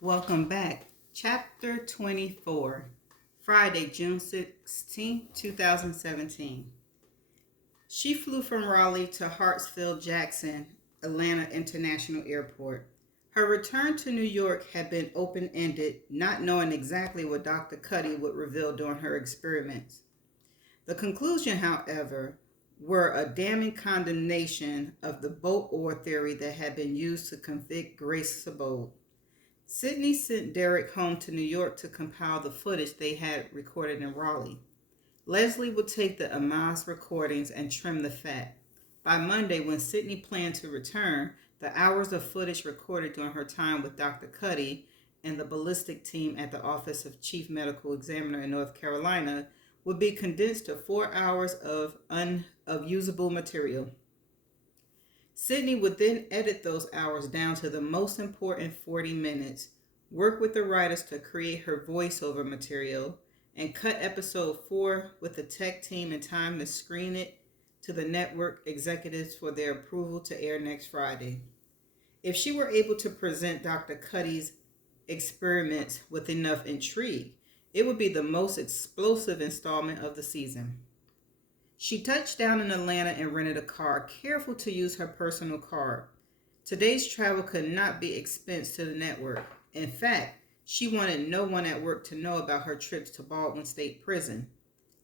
Welcome back. Chapter 24, Friday, June 16, 2017. She flew from Raleigh to Hartsfield Jackson, Atlanta International Airport. Her return to New York had been open ended, not knowing exactly what Dr. Cuddy would reveal during her experiments. The conclusion, however, were a damning condemnation of the boat ore theory that had been used to convict Grace Sabode. Sydney sent Derek home to New York to compile the footage they had recorded in Raleigh. Leslie would take the Amas recordings and trim the fat. By Monday, when Sydney planned to return, the hours of footage recorded during her time with Dr. Cuddy and the ballistic team at the Office of Chief Medical Examiner in North Carolina would be condensed to 4 hours of usable material. Sydney would then edit those hours down to the most important 40 minutes, work with the writers to create her voiceover material, and cut episode 4 with the tech team in time to screen it to the network executives for their approval to air next Friday. If she were able to present Dr. Cuddy's experiments with enough intrigue, it would be the most explosive installment of the season. She touched down in Atlanta and rented a car, careful to use her personal card. Today's travel could not be expense to the network. In fact, she wanted no one at work to know about her trips to Baldwin State Prison,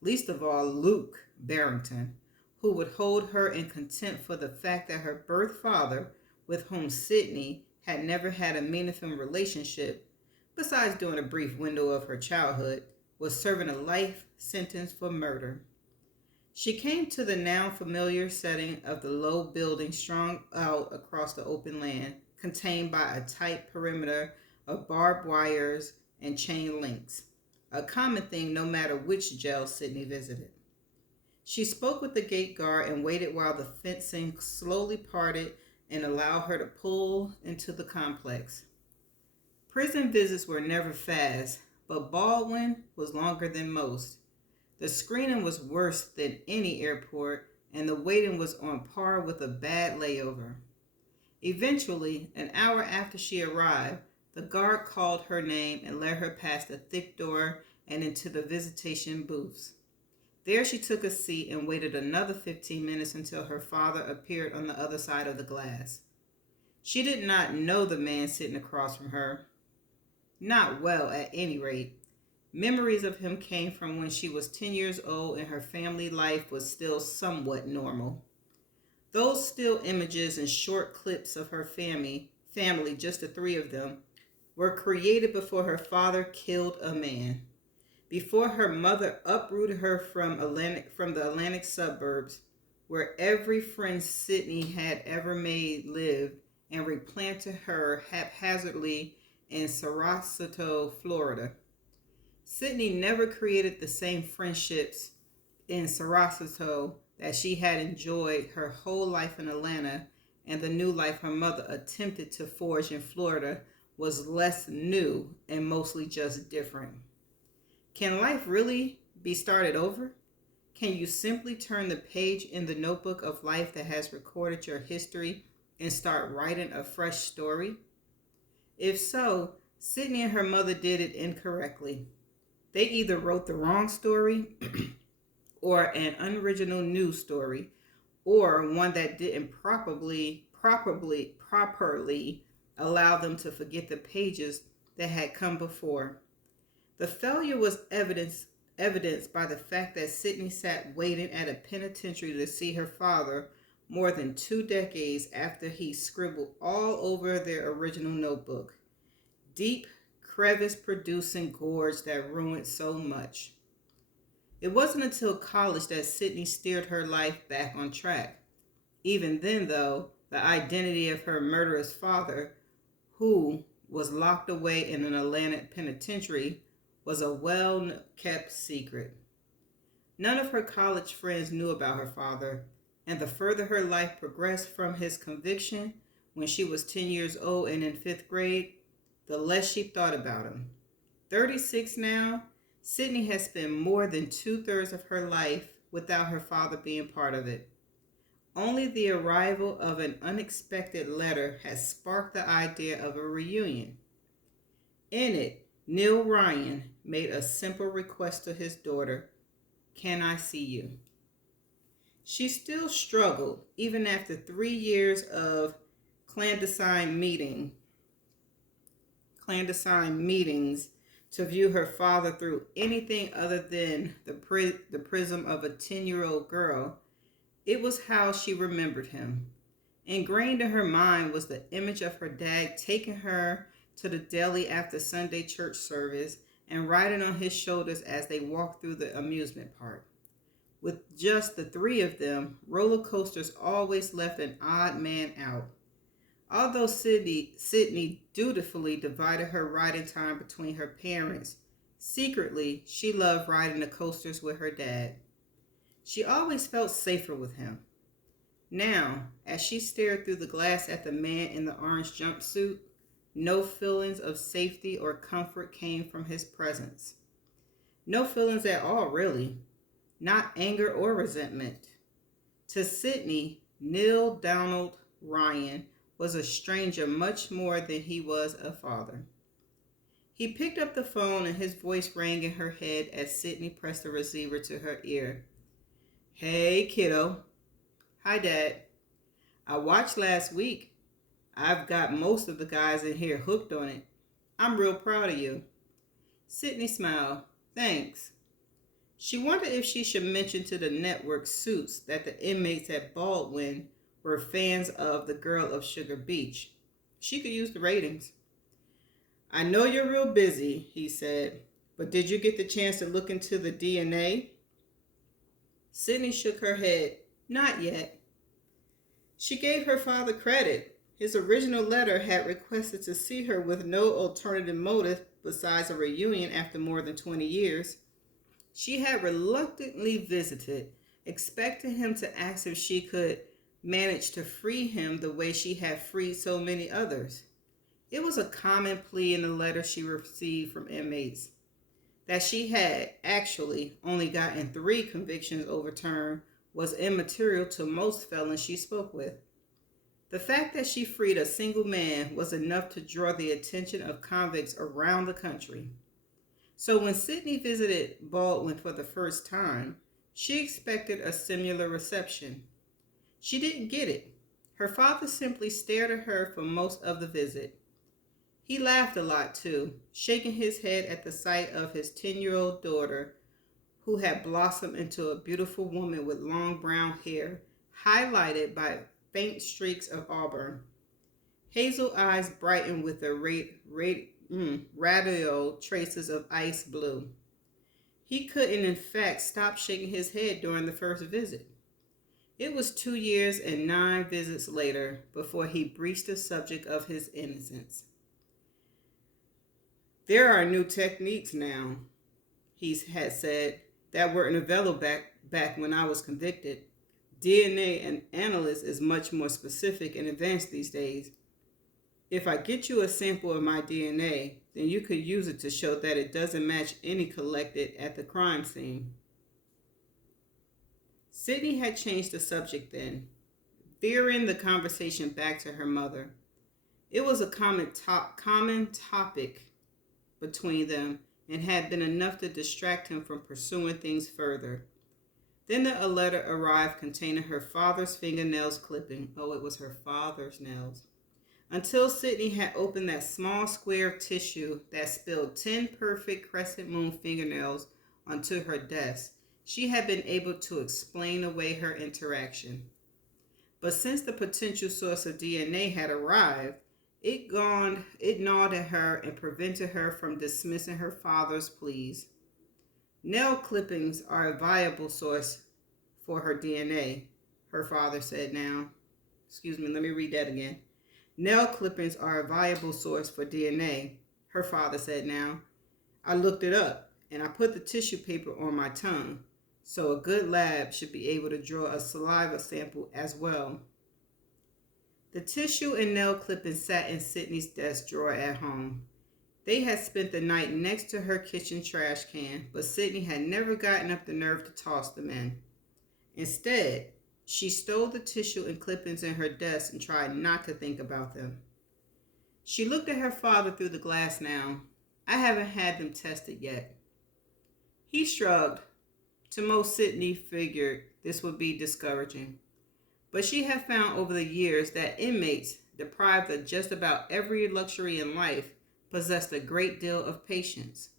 least of all Luke Barrington, who would hold her in contempt for the fact that her birth father, with whom Sydney had never had a meaningful relationship, besides during a brief window of her childhood, was serving a life sentence for murder. She came to the now familiar setting of the low building strung out across the open land, contained by a tight perimeter of barbed wires and chain links, a common thing no matter which jail Sydney visited. She spoke with the gate guard and waited while the fencing slowly parted and allowed her to pull into the complex. Prison visits were never fast, but Baldwin was longer than most. The screening was worse than any airport, and the waiting was on par with a bad layover. Eventually, an hour after she arrived, the guard called her name and led her past the thick door and into the visitation booths. There she took a seat and waited another 15 minutes until her father appeared on the other side of the glass. She did not know the man sitting across from her. Not well, at any rate. Memories of him came from when she was 10 years old and her family life was still somewhat normal. Those still images and short clips of her family, just the three of them, were created before her father killed a man, before her mother uprooted her from the Atlantic suburbs, where every friend Sydney had ever made lived, and replanted her haphazardly in Sarasota, Florida. Sydney never created the same friendships in Sarasota that she had enjoyed her whole life in Atlanta, and the new life her mother attempted to forge in Florida was less new and mostly just different. Can life really be started over? Can you simply turn the page in the notebook of life that has recorded your history and start writing a fresh story? If so, Sydney and her mother did it incorrectly. They either wrote the wrong story or an unoriginal news story, or one that didn't properly allow them to forget the pages that had come before. The failure was evidenced by the fact that Sydney sat waiting at a penitentiary to see her father more than 2 decades after he scribbled all over their original notebook. Deep, crevice producing gorge that ruined so much. It wasn't until college that Sydney steered her life back on track. Even then, though, the identity of her murderous father, who was locked away in an Atlanta penitentiary, was a well kept secret. None of her college friends knew about her father, and the further her life progressed from his conviction when she was 10 years old and in fifth grade, the less she thought about him. 36 now, Sydney has spent more than two-thirds of her life without her father being part of it. Only the arrival of an unexpected letter has sparked the idea of a reunion. In it, Neil Ryan made a simple request to his daughter, "Can I see you?" She still struggled, even after 3 years of clandestine meeting, clandestine meetings, to view her father through anything other than the prism of a 10-year-old girl. It was how she remembered him. Ingrained in her mind was the image of her dad taking her to the deli after Sunday church service and riding on his shoulders as they walked through the amusement park. With just the three of them, roller coasters always left an odd man out. Although Sydney dutifully divided her riding time between her parents, secretly she loved riding the coasters with her dad. She always felt safer with him. Now, as she stared through the glass at the man in the orange jumpsuit, no feelings of safety or comfort came from his presence. No feelings at all, really. Not anger or resentment. To Sydney, Neil Donald Ryan was a stranger much more than he was a father. He picked up the phone and his voice rang in her head as Sydney pressed the receiver to her ear. "Hey, kiddo." "Hi, Dad." "I watched last week. I've got most of the guys in here hooked on it. I'm real proud of you." Sydney smiled. "Thanks." She wondered if she should mention to the network Suits that the inmates at Baldwin were fans of The Girl of Sugar Beach. She could use the ratings. "I know you're real busy," he said, "but did you get the chance to look into the DNA?" Sydney shook her head. "Not yet." She gave her father credit. His original letter had requested to see her with no alternative motive besides a reunion after more than 20 years. She had reluctantly visited, expecting him to ask if she could manage to free him the way she had freed so many others. It was a common plea in the letters she received from inmates. That she had, actually, only gotten 3 convictions overturned was immaterial to most felons she spoke with. The fact that she freed a single man was enough to draw the attention of convicts around the country. So when Sydney visited Baldwin for the first time, she expected a similar reception. She didn't get it. Her father simply stared at her for most of the visit. He laughed a lot too, shaking his head at the sight of his 10-year-old daughter, who had blossomed into a beautiful woman with long brown hair, highlighted by faint streaks of auburn. Hazel eyes brightened with the radial traces of ice blue. He couldn't, in fact, stop shaking his head during the first visit. It was 2 years and 9 visits later before he breached the subject of his innocence. "There are new techniques now," he had said, "that weren't available back when I was convicted. DNA analysis is much more specific and advanced these days. If I get you a sample of my DNA, then you could use it to show that it doesn't match any collected at the crime scene." Sydney had changed the subject then, veering the conversation back to her mother. It was a common topic between them and had been enough to distract him from pursuing things further. Then a letter arrived containing her father's fingernails clipping. Oh, it was her father's nails. Until Sydney had opened that small square of tissue that spilled 10 perfect crescent moon fingernails onto her desk, she had been able to explain away her interaction. But since the potential source of DNA had arrived, it gnawed at her and prevented her from dismissing her father's pleas. "Nail clippings are a viable source for her DNA," her father said now. Let me read that again. "Nail clippings are a viable source for DNA," her father said now. "I looked it up, and I put the tissue paper on my tongue, so a good lab should be able to draw a saliva sample as well." The tissue and nail clippings sat in Sydney's desk drawer at home. They had spent the night next to her kitchen trash can, but Sydney had never gotten up the nerve to toss them in. Instead, she stowed the tissue and clippings in her desk and tried not to think about them. She looked at her father through the glass now. I haven't had them tested yet. He shrugged. To most, Sydney figured this would be discouraging. But she had found over the years that inmates, deprived of just about every luxury in life, possessed a great deal of patience.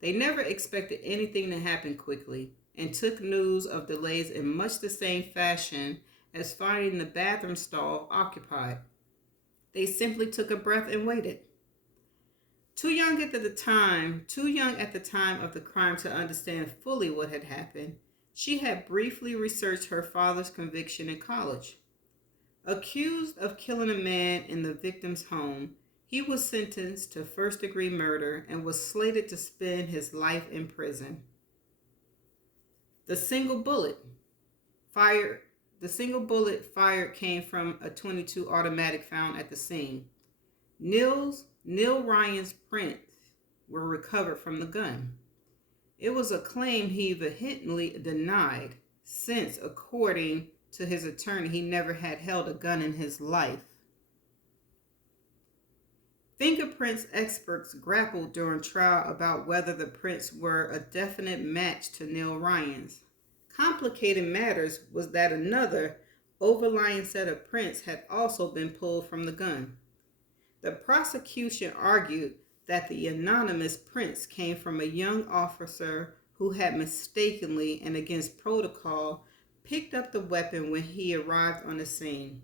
They never expected anything to happen quickly and took news of delays in much the same fashion as finding the bathroom stall occupied. They simply took a breath and waited. Too young at the time of the crime to understand fully what had happened, she had briefly researched her father's conviction in college. Accused of killing a man in the victim's home, he was sentenced to first-degree murder and was slated to spend his life in prison. The single bullet fired the single bullet fired came from a .22 automatic found at the scene. Neil Ryan's prints were recovered from the gun. It was a claim he vehemently denied, since, according to his attorney, he never had held a gun in his life. Fingerprints experts grappled during trial about whether the prints were a definite match to Neil Ryan's. Complicating matters was that another overlying set of prints had also been pulled from the gun. The prosecution argued that the anonymous prints came from a young officer who had mistakenly and against protocol picked up the weapon when he arrived on the scene.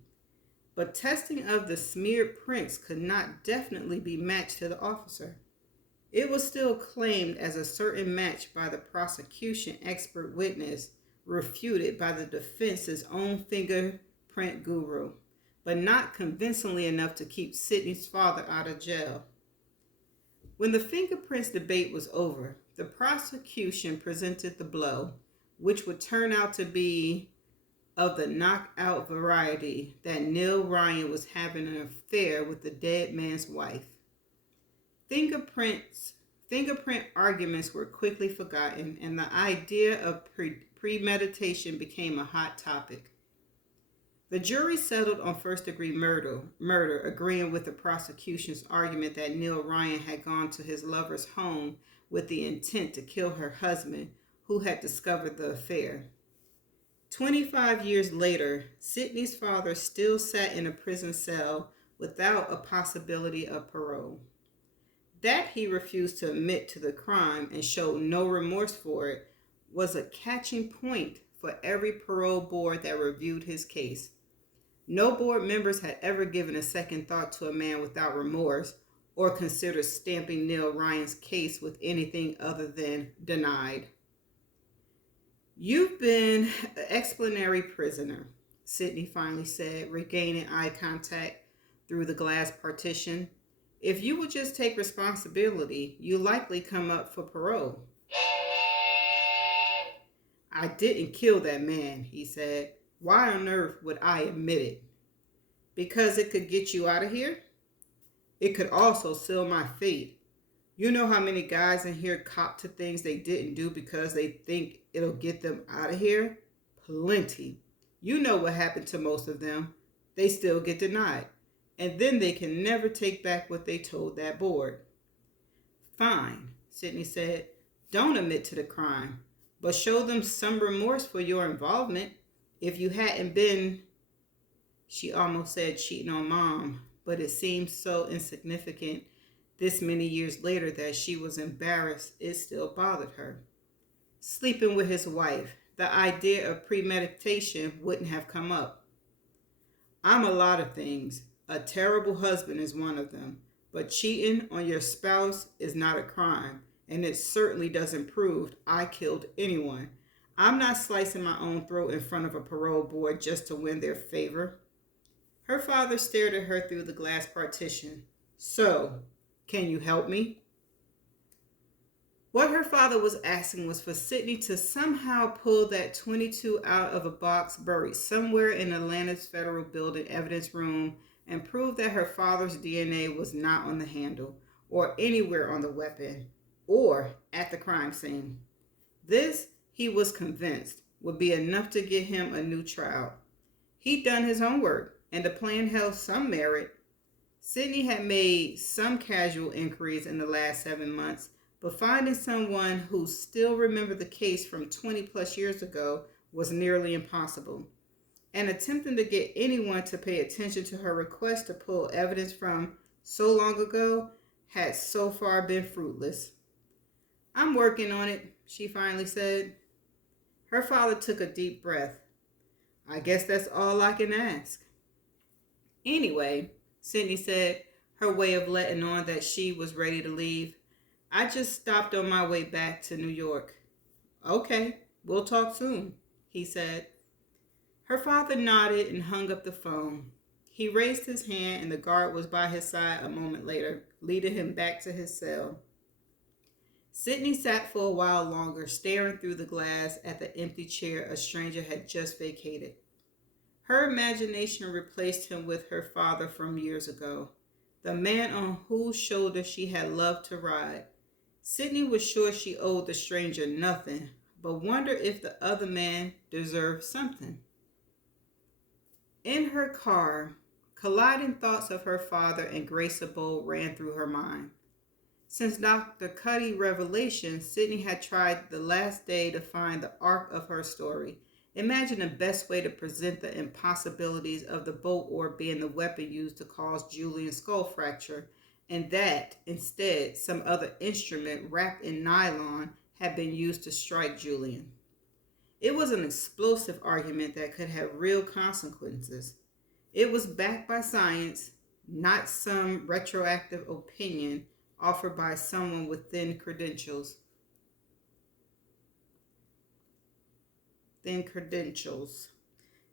But testing of the smeared prints could not definitely be matched to the officer. It was still claimed as a certain match by the prosecution expert witness, refuted by the defense's own fingerprint guru, but not convincingly enough to keep Sydney's father out of jail. When the fingerprints debate was over, the prosecution presented the blow, which would turn out to be of the knockout variety, that Neil Ryan was having an affair with the dead man's wife. Fingerprint arguments were quickly forgotten, and the idea of premeditation became a hot topic. The jury settled on first-degree murder, agreeing with the prosecution's argument that Neil Ryan had gone to his lover's home with the intent to kill her husband, who had discovered the affair. 25 years later, Sydney's father still sat in a prison cell without a possibility of parole. That he refused to admit to the crime and showed no remorse for it was a catching point for every parole board that reviewed his case. No board members had ever given a second thought to a man without remorse or considered stamping Neil Ryan's case with anything other than denied. "You've been an exemplary prisoner," Sydney finally said, regaining eye contact through the glass partition. "If you would just take responsibility, you'll likely come up for parole." "I didn't kill that man," he said. "Why on earth would I admit it?" "Because it could get you out of here. It could also seal my fate. You know how many guys in here cop to things they didn't do because they think it'll get them out of here? Plenty. You know what happened to most of them. They still get denied. And then they can never take back what they told that board." "Fine," Sydney said. "Don't admit to the crime, but show them some remorse for your involvement. If you hadn't been," she almost said, "cheating on Mom," but it seemed so insignificant this many years later that she was embarrassed it still bothered her. "Sleeping with his wife, the idea of premeditation wouldn't have come up." "I'm a lot of things. A terrible husband is one of them. But cheating on your spouse is not a crime, and it certainly doesn't prove I killed anyone. I'm not slicing my own throat in front of a parole board just to win their favor." Her father stared at her through the glass partition. "So, can you help me?" What her father was asking was for Sydney to somehow pull that .22 out of a box buried somewhere in Atlanta's Federal Building evidence room and prove that her father's DNA was not on the handle or anywhere on the weapon or at the crime scene. This, he was convinced, would be enough to get him a new trial. He'd done his homework, and the plan held some merit. Sydney had made some casual inquiries in the last 7 months, but finding someone who still remembered the case from 20 plus years ago was nearly impossible. And attempting to get anyone to pay attention to her request to pull evidence from so long ago had so far been fruitless. "I'm working on it," she finally said. Her father took a deep breath. "I guess that's all I can ask." "Anyway," Sydney said, her way of letting on that she was ready to leave, "I just stopped on my way back to New York." "Okay, we'll talk soon," he said. Her father nodded and hung up the phone. He raised his hand and the guard was by his side a moment later, leading him back to his cell. Sydney sat for a while longer, staring through the glass at the empty chair a stranger had just vacated. Her imagination replaced him with her father from years ago, the man on whose shoulder she had loved to ride. Sydney was sure she owed the stranger nothing, but wondered if the other man deserved something. In her car, colliding thoughts of her father and Grace Abold ran through her mind. Since Dr. Cuddy's revelation, Sydney had tried the last day to find the arc of her story. Imagine the best way to present the impossibilities of the bolt orb being the weapon used to cause Julian's skull fracture, and that, instead, some other instrument wrapped in nylon had been used to strike Julian. It was an explosive argument that could have real consequences. It was backed by science, not some retroactive opinion offered by someone with thin credentials.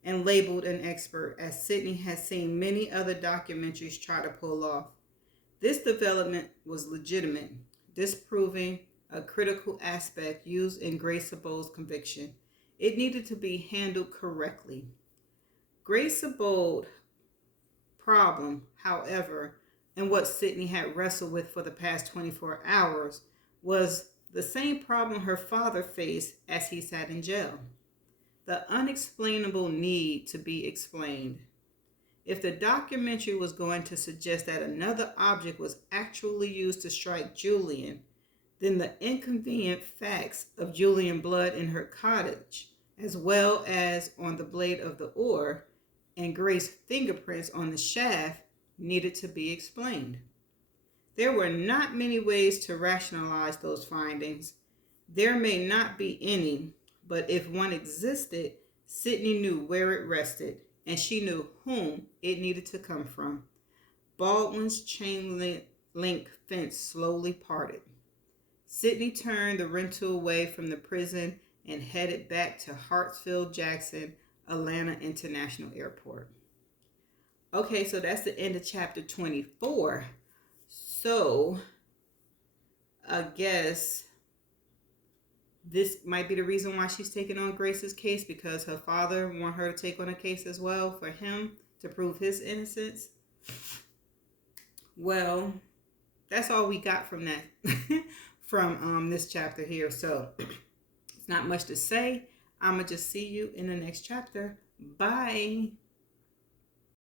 And labeled an expert, as Sydney had seen many other documentaries try to pull off. This development was legitimate, disproving a critical aspect used in Grace Abold's conviction. It needed to be handled correctly. Grace Abold's problem, however, and what Sydney had wrestled with for the past 24 hours, was the same problem her father faced as he sat in jail: the unexplainable need to be explained. If the documentary was going to suggest that another object was actually used to strike Julian, then the inconvenient facts of Julian blood in her cottage, as well as on the blade of the oar, and Grace's fingerprints on the shaft, needed to be explained. There were not many ways to rationalize those findings. There may not be any, but if one existed, Sydney knew where it rested, and she knew whom it needed to come from. Baldwin's chain link fence slowly parted. Sydney turned the rental away from the prison and headed back to Hartsfield-Jackson Atlanta International Airport. Okay, so that's the end of chapter 24. So, I guess this might be the reason why she's taking on Grace's case, because her father wanted her to take on a case as well for him to prove his innocence. Well, that's all we got from that, from this chapter here. So, it's not much to say. I'm going to just see you in the next chapter. Bye.